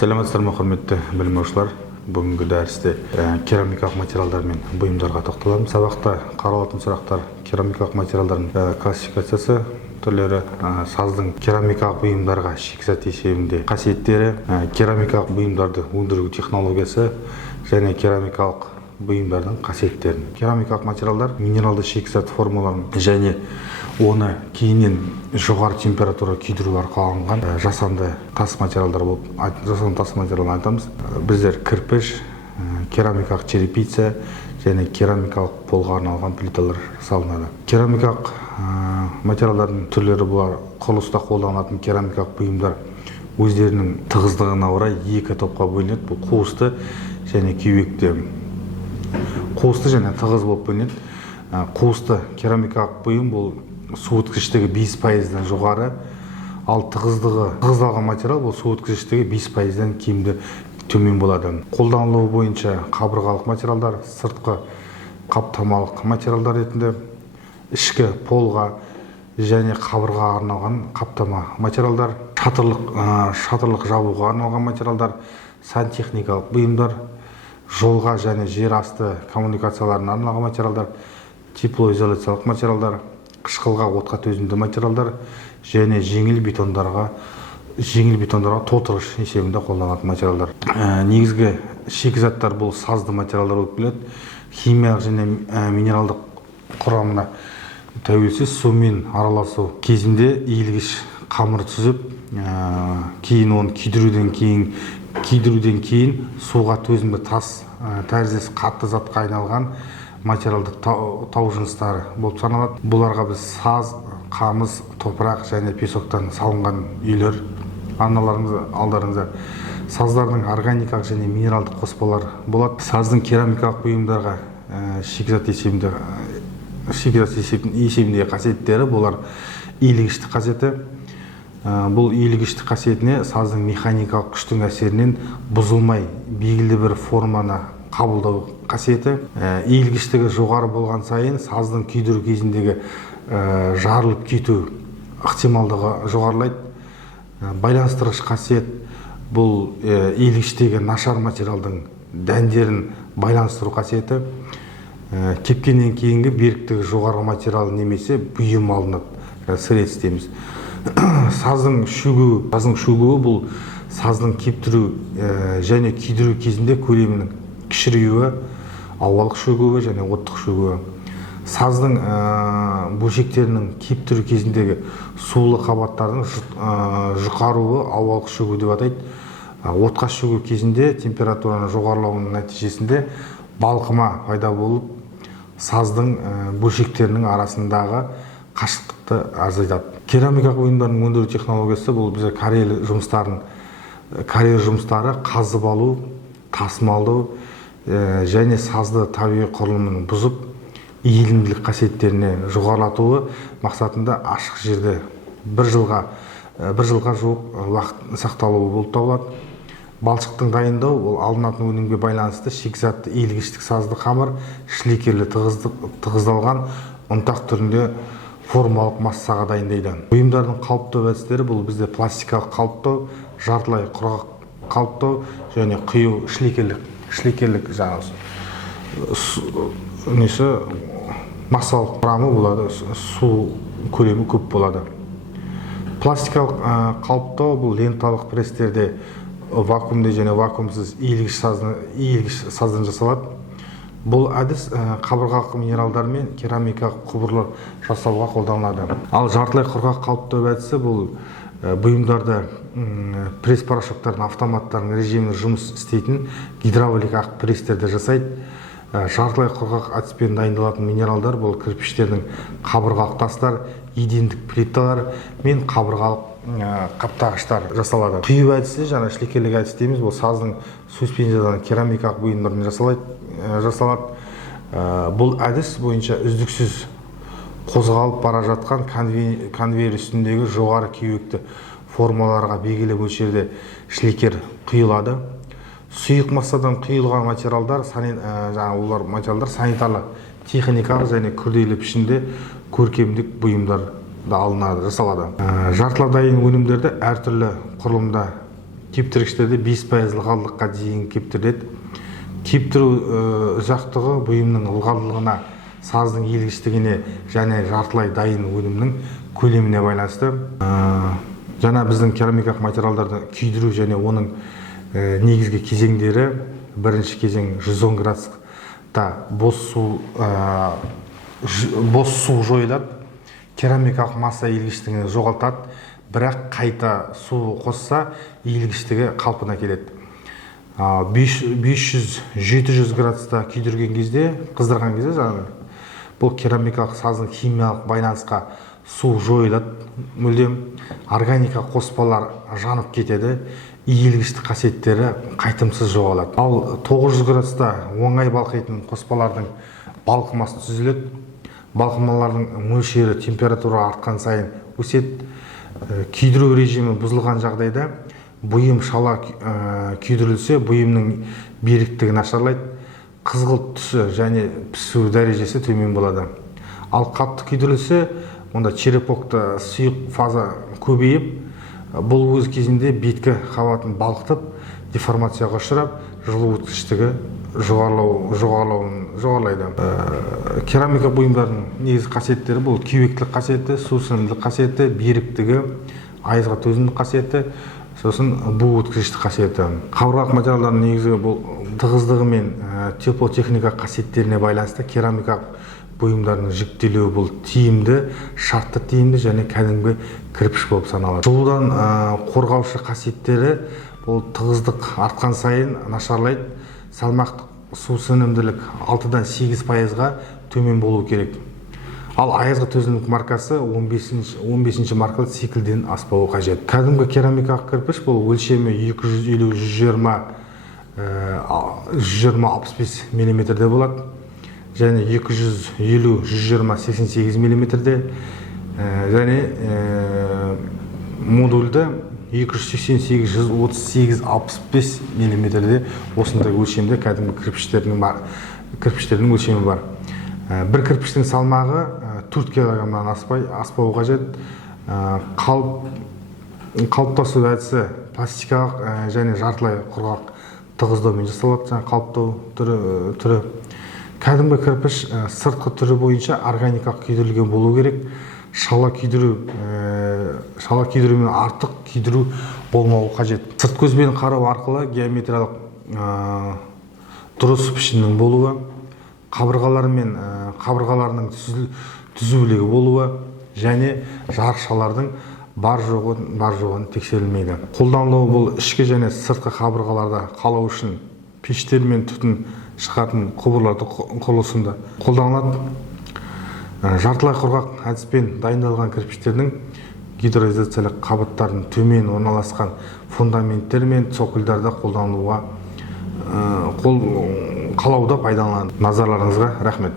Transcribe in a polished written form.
Сәлеметсіздер ме, құрметті білім алушылар. Бүгінгі дәрісте керамикалық материалдар мен бұйымдарға тоқталамыз. Сабақта қаралатын сұрақтар: керамикалық материалдардың классификациясы, түрлері, саздың керамикалық бұйымдарға шикізат есебінде қасиеттері, керамикалық бұйымдарды өндіру технологиясы және керамикалық бұйымдардың қасиеттерін. Керамикалық материалдар минералды шикізат формаларын және оны кейіннен жоғары температура күйдіру арқылы алынған жасанды тас материалдар болып, жасанды тас материалын айтамыз. Біздер кірпіш, керамикалық черепица және керамикалық полға арналған плиталар салынады. Керамикалық материалдардың түрлері бұлар: құрылыста қолданылатын керамикалық бұйымдар өздерінің тығыздығына орай екі топқа бөлінеді. Бұл қуысты және кеуекті. Қуысты және тығыз болып бөлінеді. Қуысты керамикалық бұйым бұл су өткізгіштігі 5%-ден жоғары, ал тығыздалған материал бұл су өткізгіштігі 5%-ден кемді төмен болады. Қолданылуы бойынша қабырғалық материалдар, сыртқы қаптамалық материалдар ретінде, ішкі полға және қабырғаға арналған қаптама материалдар, шатырлық жабуға арналған материалдар, сантехникалық бұйымдар, жолға және жер асты коммуникацияларына арналған материалдар, теплоизоляциялық материалдар, қышқылға, отқа төзімді материалдар және жеңіл бетондарға толтырғыш есебінде қолданылатын материалдар. Негізгі шикізаттар бұл сазды материалдар болып келеді. Химиялық және минералдық құрамына тәуелсіз сумен араласу кезінде иілгіш қамыр түзіп, кейін оны күйдіруден кейін суға төзімді тас тәріздес қатты затқа айналған материалды тау жыныстары болып саналады. Бұларға біз саз, қамыс, топырақ және песоктан салынған үйлер. Алдарыңызда саздардың органикалық және минералдық қоспалар болады. Саздың керамикалық бұйымдарға шикізат есебіндегі қасиеттері: бұлар иілгіштік қасиеті. Бұл иілгіштік қасиетіне саздың механикалық күштің әсерінен бұзылмай белгілі бір форманы қабылдау қасиеті. Иілгіштігі жоғары болған сайын саздың күйдіру кезіндегі жарылып кету ықтималдығы жоғарылайды. Байланыстырғыш қасиет бұл иілгіштегі нашар материалдың дәндерін байланыстыру қасиеті. Кепкеннен кейінгі беріктігі жоғары материал немесе бұйым алынады, сырет дейміз. Саздың шөгуі бұл саздың кептіру және күйдіру кезінде көлемінің кішіреюі, ауалық шөгуі және оттық шөгуі. Саздың бөлшектерінің кептіру кезіндегі сулы қабаттардың жұқаруы ауалық шөгу деп атайды. Отқа шөгу кезінде температураның жоғарылауының нәтижесінде балқыма пайда болып, саздың бөлшектерінің арасындағы қашықтықты азайтады. Керамикалық бұйымдардың өндіру технологиясы бұл біздер карьер жұмыстары қазып алу, тасымалдау және сазды табиғи құрылымын бұзып, иілімділік қасиеттеріне жоғарылатуы мақсатында ашық жерде бір жылға жуық уақыт сақталуы болып табылады. Балшықтың дайындау ол алынатын өнімге байланысты шикізатты иілгіштік сазды қамыр шликерлі тығыздалған ұнтақ түрінде формалық массаға дайындайды. Бұйымдардың қалыптау әдістері бұл бізде пластикалық қалыптау, жартылай құрғақ қалыптау және құю шликерлік массалық құрамы болады, су көлемі көп болады. Пластикалық қалыптау бұл ленталық престерде вакуумды және вакуумсыз иілгіш саздан жасалады. Бұл әдіс қабырғалық минералдар мен керамикалық құбырлар жасауға қолданылады. Ал жартылай құрғақ қалыптау әдісі бұл бұйымдарды пресс порошоктардың автоматтардың режимінде жұмыс істейтін гидравликалық престерде жасайды. Жартылай құрғақ әдіспен дайындалатын минералдар бұл кірпіштердің қабырғалық тастар, едендік плиталар мен қабырғалық қаптағыштар жасалады. Құю әдісі және шликерлік әдіс дейміз. Бұл саздың суспензиядан керамикалық бұйымдармен жасалады. Бұл әдіс бойынша үздіксіз қозғалып бара жатқан конвейер үстіндегі жоғары кеуекті формаларға белгілі мөлшерде шликер құйылады. Сұйық массадан құйылған материалдар санитарлы, техникалық және күрделі пішінде көркемдік бұйымдар жасалады. Жартылай дайын өнімдерді әртүрлі құрылымда кептіргіштерде 5% ылғалдылыққа дейін кептіріледі. Кептіру ұзақтығы бұйымның ылғалдылығына, саздың иілгіштігіне және жартылай дайын өнімнің көлеміне байланысты. Жаңа біздің керамикалық материалдарды күйдіру және оның негізгі кезеңдері: бірінші кезең 110 градуста бос су жойылады, керамикалық масса иілгіштігін жоғалтады, бірақ қайта су қосса иілгіштігі қалпына келеді. 500-700 градуста күйдірген кезде, қыздырған кезде бұл керамикалық саздың химиялық байланысқа су жойылады, мүлдем органика қоспалар жанып кетеді, иілгіштік қасиеттері қайтымсыз жоғалады. Ал 900 градуста оңай балқитын қоспалардың балқымасы түзіледі. Балқымалардың мөлшері температура артқан сайын өседі. Күйдіру режимі бұзылған жағдайда бұйым шала күйдірілсе, бұйымның беріктігі нашарлайды, қызғылт түсі және пісу дәрежесі төмен болады. Ал қатты күйдірілсе, онда черепокта сұйық фаза көбейіп, бұл өз кезінде беткі қабатын балқытып, деформацияға ұшырап, жылу өткіштігі жоғарылайды. Керамика бұйымдардың негізгі қасиеттері бұл кеуектілік қасиеті, сусынымдылық қасиеті, беріктігі, айызға төзімділік қасиеті, сосын бу өткізгіштік қасиеті. Қабырғалық материалдардың негізгі бұл тығыздығы мен теплотехника қасиеттеріне байланысты керамикалық бұйымдардың жүктелуі бұл тиімді, шартты тиімді және кәдімгі кірпіш болып саналады. Жылудан қорғаушы қасиеттері бұл тығыздық артқан сайын нашарлайды. Салмақтық сусынымділік 6-дан 8%-ға төмен болу керек. Ал айызға төзімділік маркасы 15 маркалы циклден аспауы қажет. Кәдімгі керамикалық кірпіш бұл өлшемі 250-120-65 мм-де болады, және 250-120-88 мм-де, және модульді 288-138-65 мм-де осындай өлшемде кәдімгі кірпіштердің өлшемі бар. Бір кірпіштің салмағы 4 кг-нан аспауы қажет. Қалыптасу әдісі пластикалық және жартылай құрғақ тығыздаумен жасалады. Қалыптау түрі кәдімгі кірпіш сыртқы түрі бойынша органикалық күйдірілген болу керек. Шала күйдірумен артық күйдіру болмауы қажет. Сырт көзбен қарау арқылы геометриялық дұрыс пішіннің болуы, қабырғаларының түзулігі болуы және жарықшалардың бар жоғын тексерілмейді. Қолданылуы бұл ішкі және сыртқы қабырғаларда қалау үшін пештер мен түтін шығатын құбырларды құрылысында қолданылады. Жартылай құрғақ әдіспен дайындалған кірпіштердің гидроизоляциялық қабаттардың төмен орналасқан фундаменттер мен цокольдарда қолдануға қалауда пайдаланылады. Назарларыңызға рахмет.